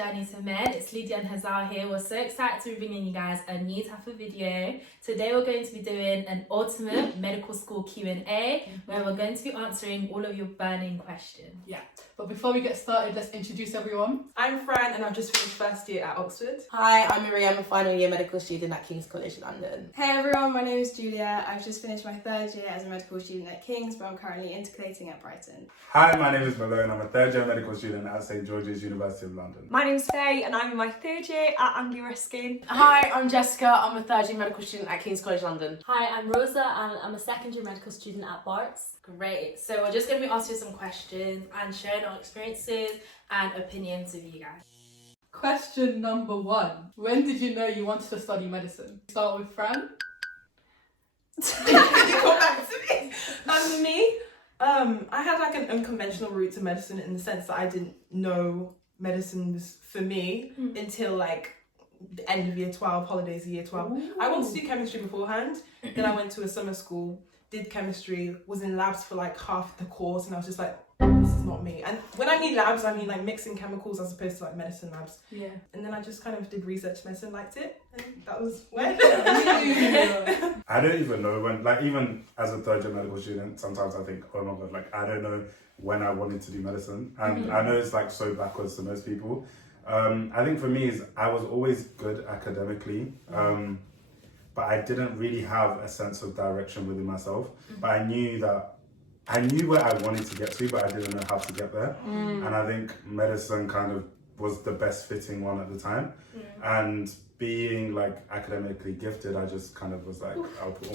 Journey2Med. It's Lydia and Hazal here. We're so excited to be bringing you guys a new type of video. Today we're going to be doing an ultimate medical school Q&A where we're going to be answering all of your burning questions. Yeah, but before we get started, let's introduce everyone. I'm Fran and I've just finished first year at Oxford. Hi, I'm Miriam, a final year medical student at King's College London. Hey everyone, my name is Julia. I've just finished my third year as a medical student at King's, but I'm currently intercalating at Brighton. Hi, my name is Malone. I'm a third year medical student at St George's University of London. My name's Faye and I'm in my third year at Anglia Ruskin. Hi, I'm Jessica. I'm a third year medical student at King's College London. Hi, I'm Rosa and I'm a second year medical student at Barts. Great. So we're just going to be asking some questions and sharing our experiences and opinions with you guys. Question number 1. When did you know you wanted to study medicine? Start with Fran. Come back to me. For me, I had like an unconventional route to medicine in the sense that I didn't know medicine was for me until like the end of year 12, holidays of year 12. Ooh. I wanted to do chemistry beforehand. Then I went to a summer school, did chemistry, was in labs for like half the course, and I was just like, this is not me. And when I mean labs, I mean like mixing chemicals as opposed to like medicine labs. Yeah. And then I just kind of did research medicine, liked it, and that was when. I don't even know when, like even as a third year medical student, sometimes I think, oh my God, like I don't know when I wanted to do medicine. And I know it's like so backwards to most people. I think for me is I was always good academically, but I didn't really have a sense of direction within myself. But I knew where I wanted to get to, but I didn't know how to get there. And I think medicine kind of was the best fitting one at the time. And being like academically gifted, I just kind of was like, I'll put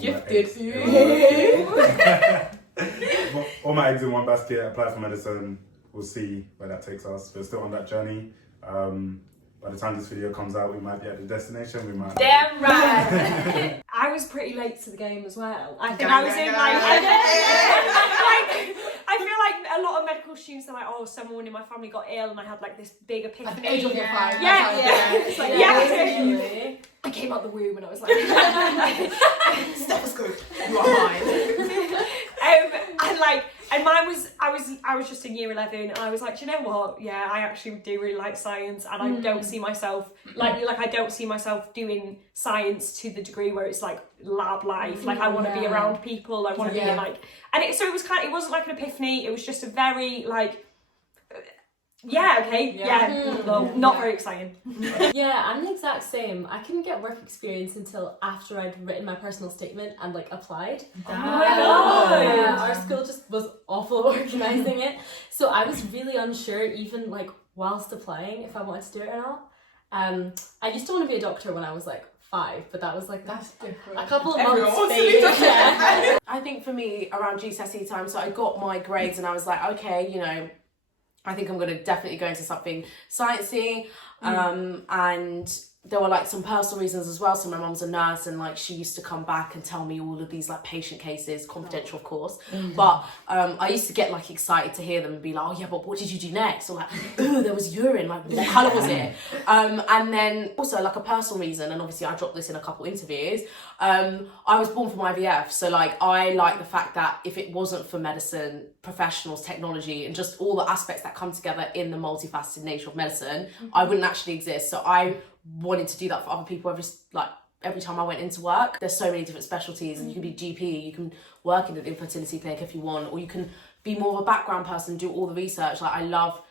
all my eggs in one basket, apply for medicine. We'll see where that takes us. We're still on that journey. By the time this video comes out, we might be at the destination. We might. Damn right. I was pretty late to the game as well. I think I was in like, I feel like a lot of medical students are like, oh, someone in my family got ill, and I had like this big epiphany. At the age of 5. It's like, yeah. I came out the womb and I was like, Stethoscope, you are mine. And mine was, I was just in year 11 and I was like, do you know what? Yeah, I actually do really like science, and I don't see myself, like I don't see myself doing science to the degree where it's like lab life. Like I want to be around people, I want to be like, and it wasn't like an epiphany, it was just a very like, not very exciting. Yeah, I'm the exact same. I couldn't get work experience until after I'd written my personal statement and like applied. Oh my God. Yeah, our school just was awful organising it. So I was really unsure even like whilst applying if I wanted to do it or not. I used to want to be a doctor when I was like 5, but that was like That's different. a couple of Everyone months wants to be a doctor. Yeah. I think for me, around GCSE time, so I got my grades and I was like, okay, you know, I think I'm going to definitely go into something sciencey. And there were like some personal reasons as well. So my mum's a nurse, and like she used to come back and tell me all of these like patient cases, confidential of course. But I used to get like excited to hear them and be like, oh yeah, but what did you do next? Or like, ooh, there was urine, like what colour was it? And then also like a personal reason, and obviously I dropped this in a couple interviews. I was born from IVF, so like I like the fact that if it wasn't for medicine, professionals, technology, and just all the aspects that come together in the multifaceted nature of medicine, I wouldn't actually exist. So I wanted to do that for other people every time I went into work. There's so many different specialties, and you can be GP, you can work in an infertility clinic if you want, or you can be more of a background person, do all the research. Like I love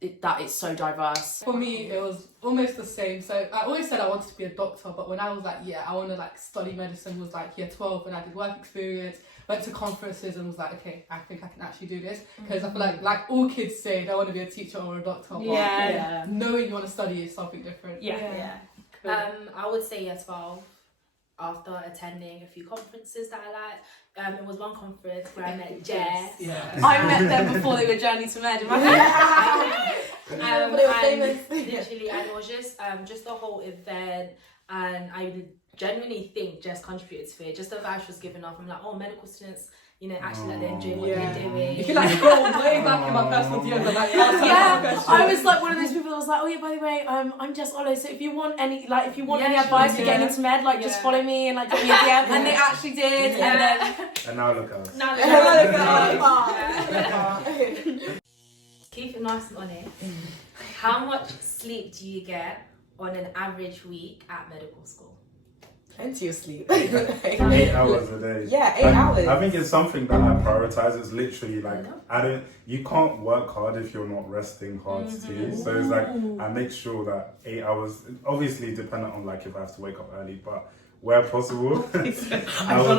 it, that it's so diverse. For me, it was almost the same. So I always said I wanted to be a doctor, but when I was like, yeah, I want to like study medicine, was like year 12, and I did work experience, went to conferences, and was like, okay, I think I can actually do this. Because I feel like all kids say they want to be a teacher or a doctor, but knowing you want to study is something different. I would say year 12 after attending a few conferences that I liked. It was one conference where I met Jess. I met them before they were Journey2Med. Literally, and it was just the whole event, and I genuinely think Jess contributed to it. Just the vibe she was giving off. I'm like, oh, medical students, you know, actually like they're enjoying what they're doing. You can like scroll way back in my personal DMs and like I was like one of those people that was like, oh yeah, by the way, I'm Jess Olo, so if you want any advice for getting into med, like just follow me and like drop me a DM. And they actually did, and then And now look at us. Now keep it nice and honest. How much sleep do you get on an average week at medical school? Plenty of sleep. 8 hours a day. Yeah, 8 hours. I think it's something that I prioritize. It's literally like you can't work hard if you're not resting hard too. So it's like I make sure that 8 hours, obviously dependent on like if I have to wake up early, but where possible, I'll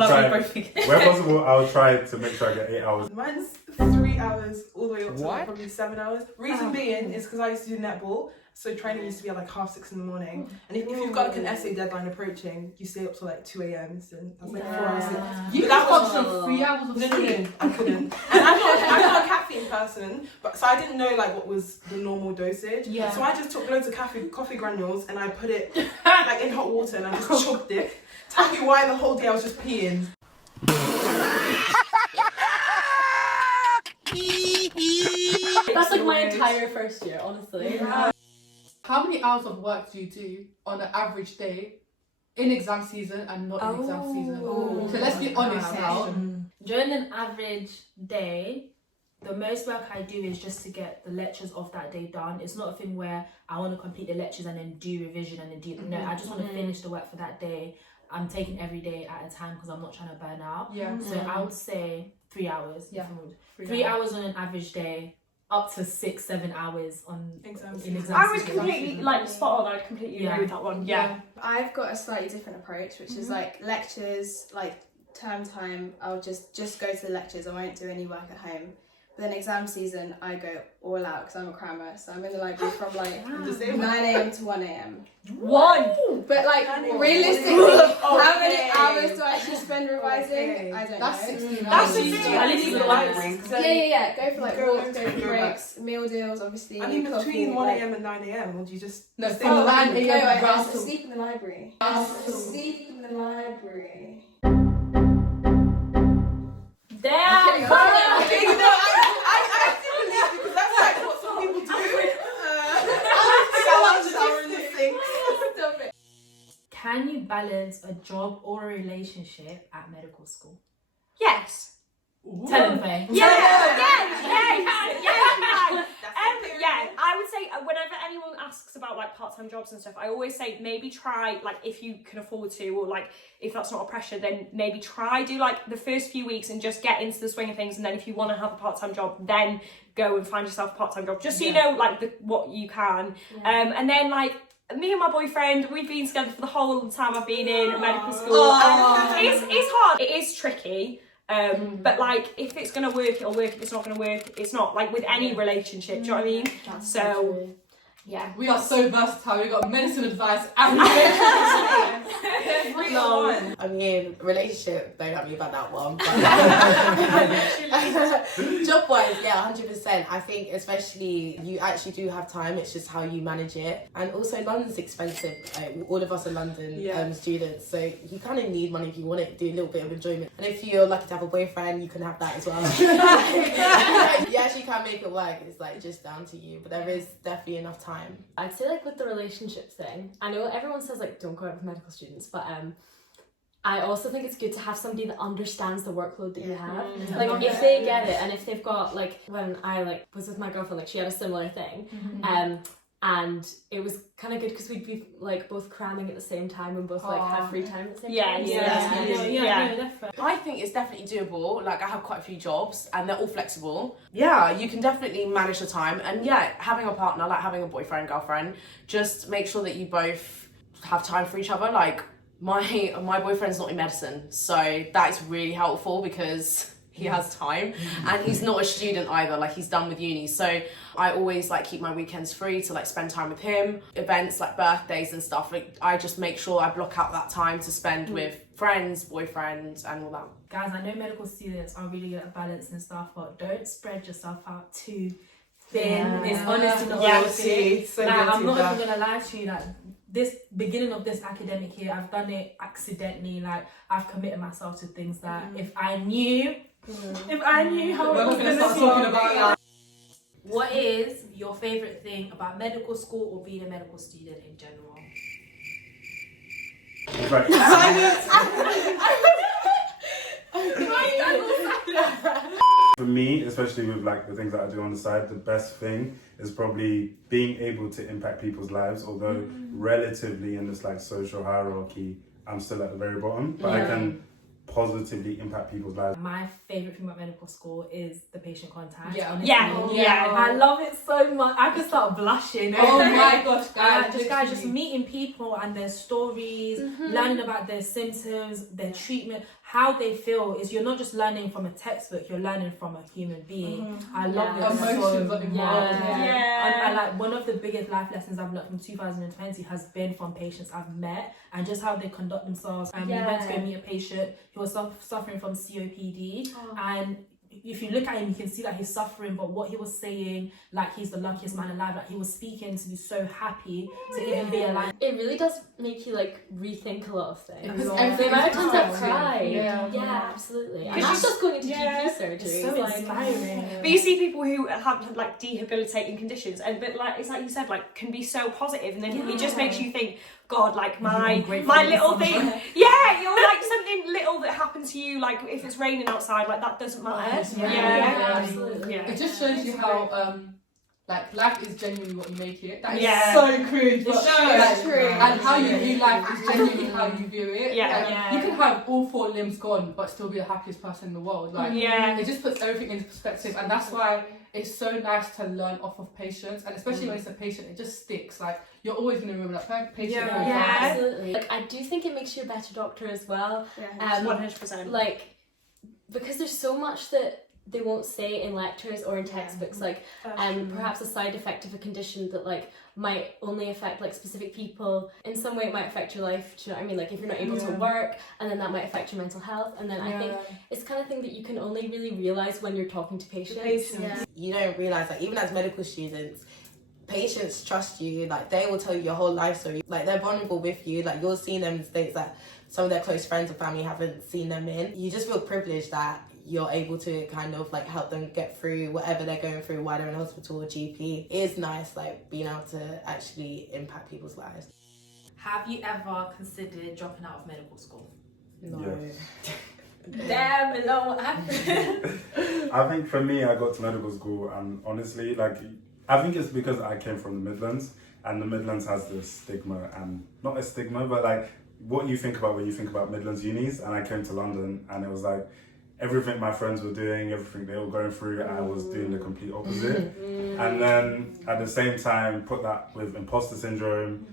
try to make sure I get 8 hours. Mine's 3 hours all the way up to like probably 7 hours. Reason being is because I used to do netball, so training used to be at like 6:30 in the morning. And if you've got like an essay deadline approaching, you stay up till like 2 a.m. So that's like 4 hours. You that was 3 hours of sleep. I couldn't. And I'm not a caffeine person, but so I didn't know like what was the normal dosage. Yeah. So I just took loads of coffee granules and I put it like in hot water and I just chugged it. Tell me why the whole day I was just peeing. That's like my entire first year, honestly. How many hours of work do you do on an average day in exam season and not in exam season? So let's be honest now. During an average day, the most work I do is just to get the lectures of that day done. It's not a thing where I want to complete the lectures and then do revision and then do... No, I just want to finish the work for that day. I'm taking every day at a time because I'm not trying to burn out. Yeah. So I would say 3 hours. Yeah. 3 hours on an average day, up to 6-7 hours on Exam in exam I would season. completely, like, spot on, I'd completely agree with that one. Yeah. I've got a slightly different approach, which is like lectures, like term time, I'll just go to the lectures, I won't do any work at home. But then exam season, I go all out because I'm a crammer, so I'm in the library from like 9 a.m. to 1 a.m. But like realistically, how many hours do I actually spend revising? I don't That's know. 16 That's hours. 16 I live in the library. Yeah. Go for like Go walks, go for breaks, meal deals, obviously. I mean, coffee, between 1 like- a.m. and 9 a.m. or do you just No, stay from in the 9 library? No, I round have to sleep in the library. Sleep in the library. Damn! Okay, you know, I actually believe you because that's like what some people do. Shower in the sink. Stop it. Can you balance a job or a relationship at medical school? Yes. Tell them, Faye. Yeah, I would say whenever anyone asks about like part-time jobs and stuff, I always say maybe try, like, if you can afford to, or like if that's not a pressure, then maybe try do like the first few weeks and just get into the swing of things, and then if you want to have a part-time job, then go and find yourself a part-time job, just so you know like what you can. And then like me and my boyfriend, we've been together for the whole time I've been in medical school. And it's hard, it is tricky. But like if it's gonna work, it'll work. If it's not gonna work, it's not. Like with any relationship, do you know what I mean? So yeah, We are so versatile. We got medicine advice and relationship. I mean, relationship, don't have me about that one. But job wise, yeah, 100%. I think especially you actually do have time, it's just how you manage it. And also London's expensive. All of us are London students, so you kind of need money if you want to do a little bit of enjoyment. And if you're lucky to have a boyfriend, you can have that as well. You actually can make it work. It's like just down to you, but there is definitely enough time. I'd say like with the relationship thing, I know everyone says like don't go out with medical students, but I also think it's good to have somebody that understands the workload that you have. Like if they get it, and if they've got like, when I like was with my girlfriend, like she had a similar thing, and it was kind of good because we'd be like both cramming at the same time and both like have free time at the same time. I think it's definitely doable. Like I have quite a few jobs and they're all flexible. Yeah, you can definitely manage the time, and having a partner, like having a boyfriend, girlfriend, just make sure that you both have time for each other. Like my boyfriend's not in medicine, so that is really helpful because he has time, and he's not a student either, like he's done with uni, so I always like keep my weekends free to like spend time with him. Events like birthdays and stuff, like I just make sure I block out that time to spend with friends, boyfriends and all that. Guys, I know medical students are really good at balancing stuff, but don't spread yourself out too thin. It's honestly not healthy. So like, I'm guilty not of even gonna lie to you, like this beginning of this academic year, I've done it accidentally. Like I've committed myself to things that if I knew how it was gonna start talking about that. What is your favourite thing about medical school or being a medical student in general? Right. For me, especially with like the things that I do on the side, the best thing is probably being able to impact people's lives, although relatively in this like social hierarchy, I'm still at the very bottom, but I can positively impact people's lives. My favourite thing about medical school is the patient contact. Yeah. Honestly. Yeah. I love it so much. I could start blushing. Oh my gosh, guys. Just meeting people and their stories, learning about their symptoms, their treatment, how they feel. Is you're not just learning from a textbook, you're learning from a human being. I love it so Emotions are much. involved. And I like one of the biggest life lessons I've learned from 2020 has been from patients I've met and just how they conduct themselves. And we went to go meet a patient who was suffering from COPD, and if you look at him, you can see that he's suffering, but what he was saying, like he's the luckiest man alive, like he was speaking to be so happy to even be alive. It really does make you like rethink a lot of things. Because The everything amount of times I've is cried. Yeah. Absolutely. And Because that's just going into GP surgery. It's so like, inspiring. But you see people who have like debilitating conditions, and but like it's like you said, like can be so positive, and then it just makes you think, God, like my little thing, you're like something little that happened to you, like if it's raining outside, like that doesn't matter. absolutely. It just shows you how like life is genuinely what you make it. That is Yeah. so cringe, but It's true. and how you view life is genuinely how you view it. Yeah. Like, you can have all 4 limbs gone, but still be the happiest person in the world. Like it just puts everything into perspective, and that's why it's so nice to learn off of patients, and especially when it's a patient, it just sticks. Like you're always gonna remember that patient. Absolutely. Like I do think it makes you a better doctor as well. 100%. Like because there's so much that they won't say in lectures or in textbooks, like perhaps a side effect of a condition that like might only affect like specific people. In some way it might affect your life, do you know what I mean? Like if you're not able to work, and then that might affect your mental health, and then I think it's the kind of thing that you can only really realise when you're talking to patients. You don't realise, like, even as medical students, patients trust you. Like, they will tell you your whole life story. Like, they're vulnerable with you. Like, you're seeing them in states that some of their close friends and family haven't seen them in. You just feel privileged that you're able to kind of like help them get through whatever they're going through while they're in hospital or GP. It is nice, like, being able to actually impact people's lives. Have you ever considered dropping out of medical school? No. Damn, below what happened? I think for me, I got to medical school, and honestly, like, I think it's because I came from the Midlands, and the Midlands has this stigma, and not a stigma, but like what you think about when you think about Midlands unis. And I came to London, and it was like everything my friends were doing, everything they were going through, I was doing the complete opposite. And then at the same time, put that with imposter syndrome,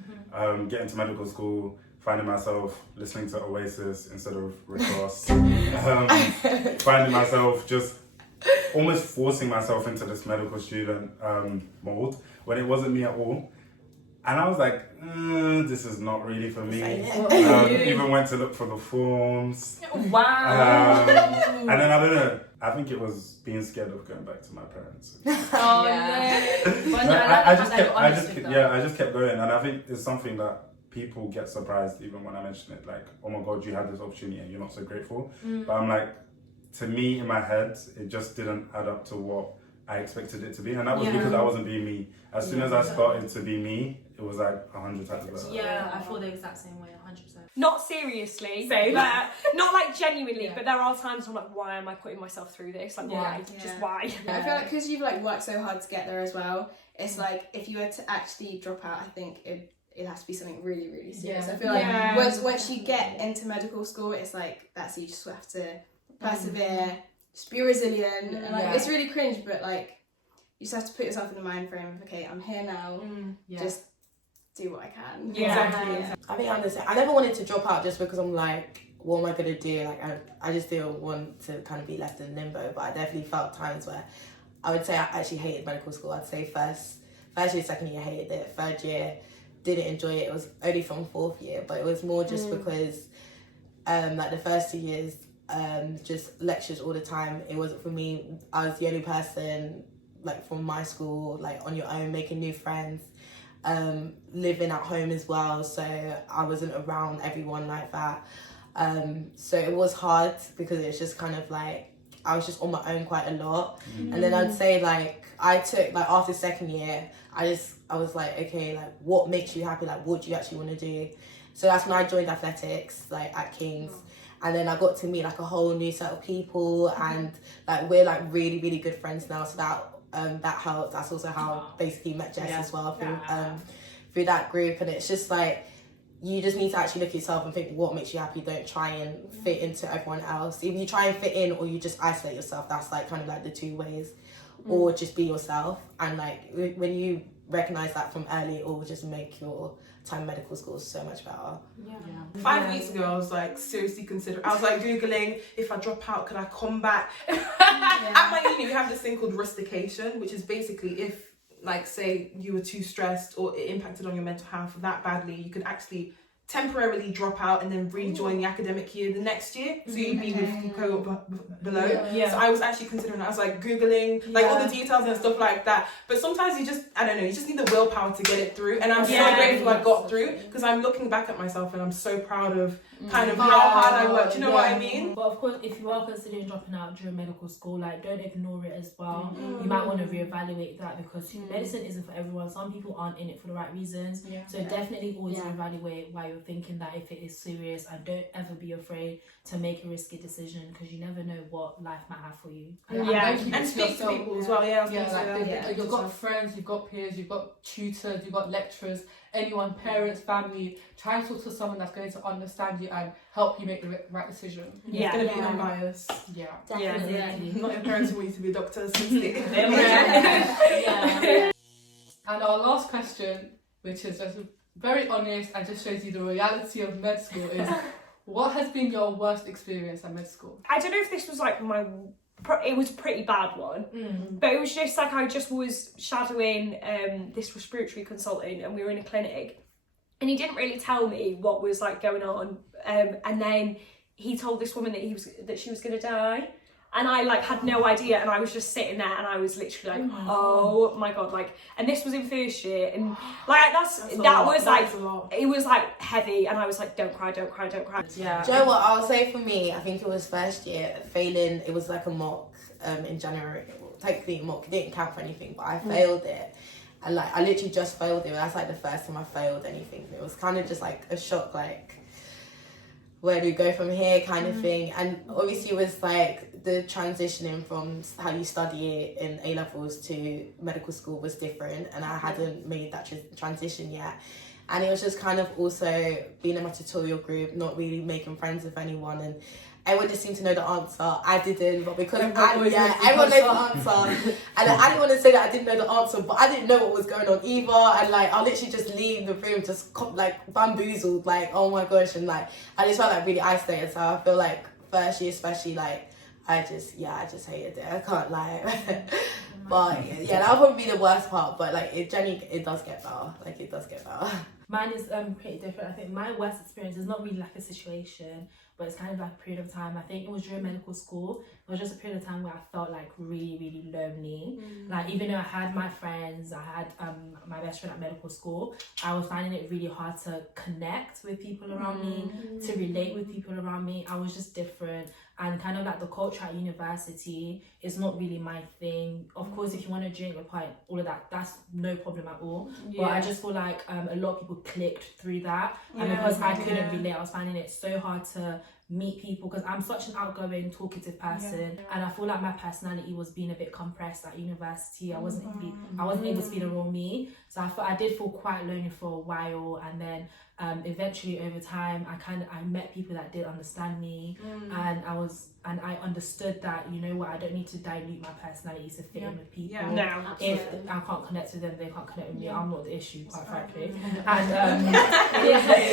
getting to medical school, finding myself listening to Oasis instead of Rick Ross, finding myself just almost forcing myself into this medical student mold when it wasn't me at all. And I was like, this is not really for me. Even went to look for the forms. Wow. And then I don't know, I think it was being scared of going back to my parents. Oh yeah. I just kept going, and I think it's something that people get surprised even when I mention it, like, oh my god, you had this opportunity and you're not so grateful. But I'm like, to me in my head, it just didn't add up to what I expected it to be, and that was because I wasn't being me. As soon as I started to be me, it was like 100 times better. Yeah, I feel the exact same way, 100%. Not seriously, Same. but not like genuinely, but there are times I'm like, why am I putting myself through this? Like, why? Just why? I feel like because you've like worked so hard to get there as well, it's like if you were to actually drop out, I think it has to be something really, really serious. I feel like once you get into medical school, it's like that's you just have to persevere, just be resilient, and like it's really cringe, but like you just have to put yourself in the mind frame of, okay, I'm here now, just do what I can. Exactly. I think I understand. I never wanted to drop out just because I'm like, what am I gonna do? Like I just didn't want to kind of be left in limbo. But I definitely felt times where I would say I actually hated medical school. I'd say first year, second year, hated it. Third year, didn't enjoy it. It was only from fourth year, but it was more just because like the first 2 years, just lectures all the time. It wasn't for me. I was the only person like from my school, like on your own, making new friends, living at home as well, so I wasn't around everyone like that, so it was hard because it's just kind of like I was just on my own quite a lot. And then I'd say like I took like after second year, I was like, okay, like what makes you happy, like what do you actually want to do? So that's when I joined athletics, like at King's. And then I got to meet like a whole new set of people, and like we're like really, really good friends now. So that helped. That's also how basically met Jess as well through that group. And it's just like, you just need to actually look at yourself and think what makes you happy. Don't try and fit into everyone else. If you try and fit in or you just isolate yourself, that's like kind of like the two ways. Or just be yourself. And like when you recognize that from early, it will just make your time in medical school so much better. 5 weeks ago, I was like seriously considering. I was like googling, if I drop out, can I come back? At my uni, we have this thing called rustication, which is basically if, like, say you were too stressed or it impacted on your mental health that badly, you could actually temporarily drop out and then rejoin the academic year the next year. So you'd be with the cohort below. So I was actually considering, I was like googling like all the details and stuff like that. But sometimes you just, I don't know, you just need the willpower to get it through. And I'm so grateful I got through, because I'm looking back at myself and I'm so proud of kind of how hard I worked. You know what I mean? But of course, if you are considering dropping out during medical school, like, don't ignore it as well. You might want to reevaluate that, because medicine isn't for everyone. Some people aren't in it for the right reasons. So definitely always reevaluate why you're thinking that, if it is serious, and don't ever be afraid to make a risky decision, because you never know what life might have for you. And speak to people as well. You've got friends, you've got peers, you've got tutors, you've got lecturers, anyone, parents, family. Try and talk to someone that's going to understand you and help you make the right decision. It's going to be unbiased. Definitely. Not your parents who want you to be a doctor. And our last question, which is just very honest and just shows you the reality of med school, is what has been your worst experience at med school? I don't know if this was like it was a pretty bad one, but it was just like, I just was shadowing this respiratory consultant, and we were in a clinic, and he didn't really tell me what was like going on, and then he told this woman that she was going to die. And I like had no idea, and I was just sitting there, and I was literally like, oh my god, like, and this was in first year, and like it was like heavy, and I was like, don't cry. Do you know what I'll say for me? I think it was first year failing. It was like a mock in January. Technically a mock, it didn't count for anything, but I failed it, and like I literally just failed it. That's like the first time I failed anything. It was kind of just like a shock, like, where do we go from here kind of thing. And obviously it was like the transitioning from how you study it in A-levels to medical school was different, and I hadn't made that transition yet. And it was just kind of also being in my tutorial group, not really making friends with anyone, and everyone just seemed to know the answer. I didn't, but because everyone knows the answer. And I didn't want to say that I didn't know the answer, but I didn't know what was going on either. And like, I'll literally just leave the room, just like bamboozled, like, oh my gosh. And like, I just felt like really isolated. So I feel like first year, especially, like, I just hated it. I can't lie. But yeah, that'll probably be the worst part. But like, it does get better. Like, it does get better. Mine is pretty different. I think my worst experience is not really like a situation, but it's kind of like a period of time. I think it was during medical school. It was just a period of time where I felt like really, really lonely. Like, even though I had my friends, I had my best friend at medical school, I was finding it really hard to connect with people around me, to relate with people around me. I was just different. And kind of like the culture at university is not really my thing. Of course, if you want to drink a pint, all of that, that's no problem at all. But I just feel like a lot of people clicked through that. And because I couldn't relate, I was finding it so hard to meet people, because I'm such an outgoing, talkative person, and I feel like my personality was being a bit compressed at university. I wasn't able to be the real me. So I did feel quite lonely for a while, and then eventually over time I met people that did understand me, and I understood that, you know what, I don't need to dilute my personality to fit in with people. If I can't connect with them, they can't connect with me. I'm not the issue, quite frankly. And it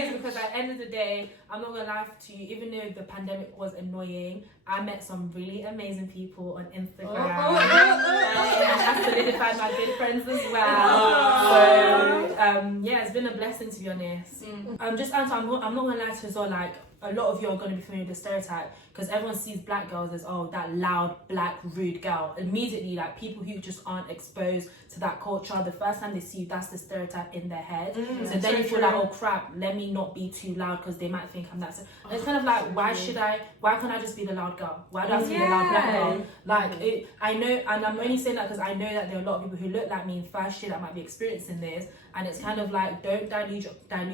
is because at the end of the day, I'm not gonna lie to you, even though the pandemic was annoying, I met some really amazing people on Instagram. I solidified my good friends as well. So it's been a blessing, to be honest. I'm not gonna lie to you as well, like a lot of you are going to be familiar with the stereotype, because everyone sees black girls as, oh, that loud, black, rude girl. Immediately, like, people who just aren't exposed to that culture, the first time they see you, that's the stereotype in their head. So then you feel like, oh crap, let me not be too loud because they might think I'm that. And it's kind of like, why can't I just be the loud girl? Why do I have to be the loud black girl? Like, I know, and I'm only saying that because I know that there are a lot of people who look like me in first year that might be experiencing this, and it's kind of like, don't dilute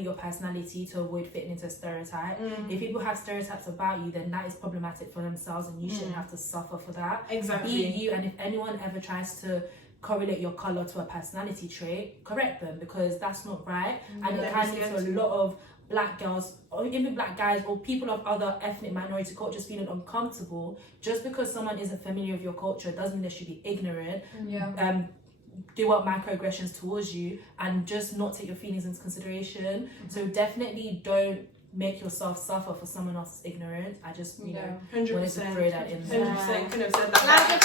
your personality to avoid fitting into a stereotype. If people have stereotypes about you, then that is problematic for themselves, and you shouldn't have to suffer for that. Exactly. Be you, and if anyone ever tries to correlate your colour to a personality trait, correct them, because that's not right. And it can lead to a lot of black girls, or even black guys, or people of other ethnic minority cultures feeling uncomfortable just because someone isn't familiar with your culture. Doesn't mean they should be ignorant. Do up microaggressions towards you and just not take your feelings into consideration. So definitely don't make yourself suffer for someone else's ignorance. I just, you know, 100%. wanted to throw that in there. 100% couldn't have said that.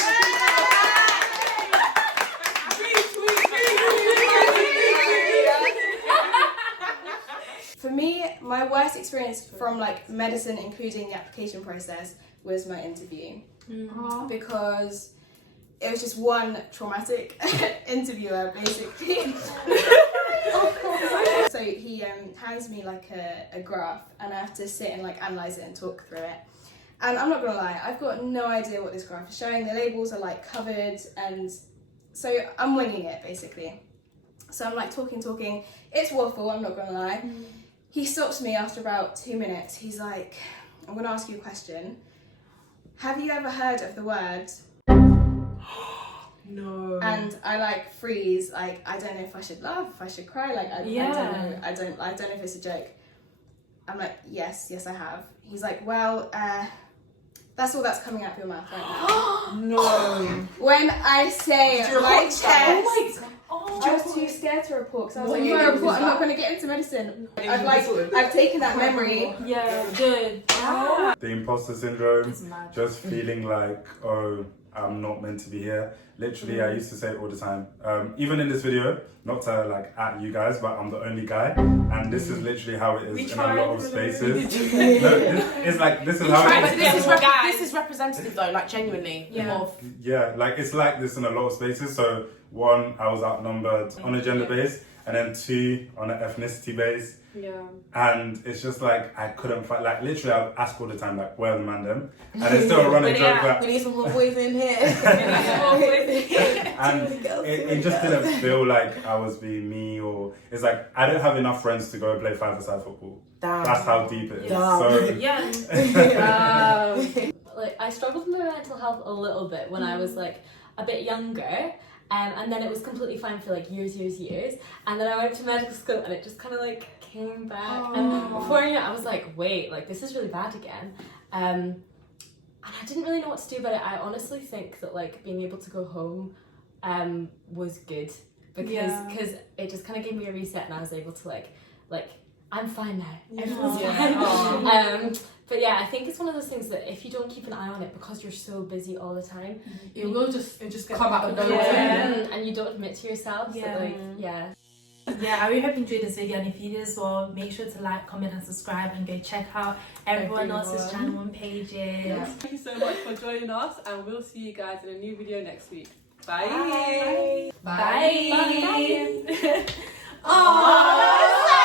For me, my worst experience from like medicine, including the application process, was my interview. Because it was just one traumatic interviewer, basically. So he hands me like a graph, and I have to sit and like analyze it and talk through it. And I'm not gonna lie, I've got no idea what this graph is showing. The labels are like covered, and so I'm winging it basically. So I'm like talking. It's waffle, I'm not gonna lie. He stops me after about 2 minutes. He's like, I'm gonna ask you a question. Have you ever heard of the word? No. And I like freeze, like I don't know if I should laugh, if I should cry, like I don't know. I don't know if it's a joke. I'm like, yes I have. He's like, well, that's all that's coming out of your mouth right now. No. When I say my chest, I was too scared to report, because I was like, if I report, I'm not going to get into medicine. I've taken that memory. Yeah, good. The imposter syndrome, It's mad. just feeling like, oh, I'm not meant to be here. Literally, I used to say it all the time. Even in this video, not to like at you guys, but I'm the only guy, and this is literally how it is in a lot of spaces. It's like this is how it is. But this is representative though, like genuinely. Yeah, like it's like this in a lot of spaces. So one, I was outnumbered on a gender base, and then two, on an ethnicity base. And it's just like I couldn't find, like literally I would ask all the time, like, where are the man them? And it's still a running joke that We need some more boys in here. and it just didn't feel like I was being me, or it's like I don't have enough friends to go and play five-a-side football. That's how deep it is. So Like, I struggled with my mental health a little bit when I was like a bit younger. And then it was completely fine for like years. And then I went to medical school and it just kind of like came back. And before I knew it, I was like, wait, like this is really bad again. And I didn't really know what to do about it. I honestly think that like being able to go home was good, because it just kind of gave me a reset, and I was able to like I'm fine now. Everyone's fine. But yeah, I think it's one of those things that if you don't keep an eye on it because you're so busy all the time, it will just come out of nowhere. And you don't admit to yourself that like I really hope you enjoyed this video, and if you did as well, make sure to like, comment and subscribe, and go check out everyone else's channel and pages. Thank you so much for joining us, and we'll see you guys in a new video next week. Bye. Bye. Bye. Bye.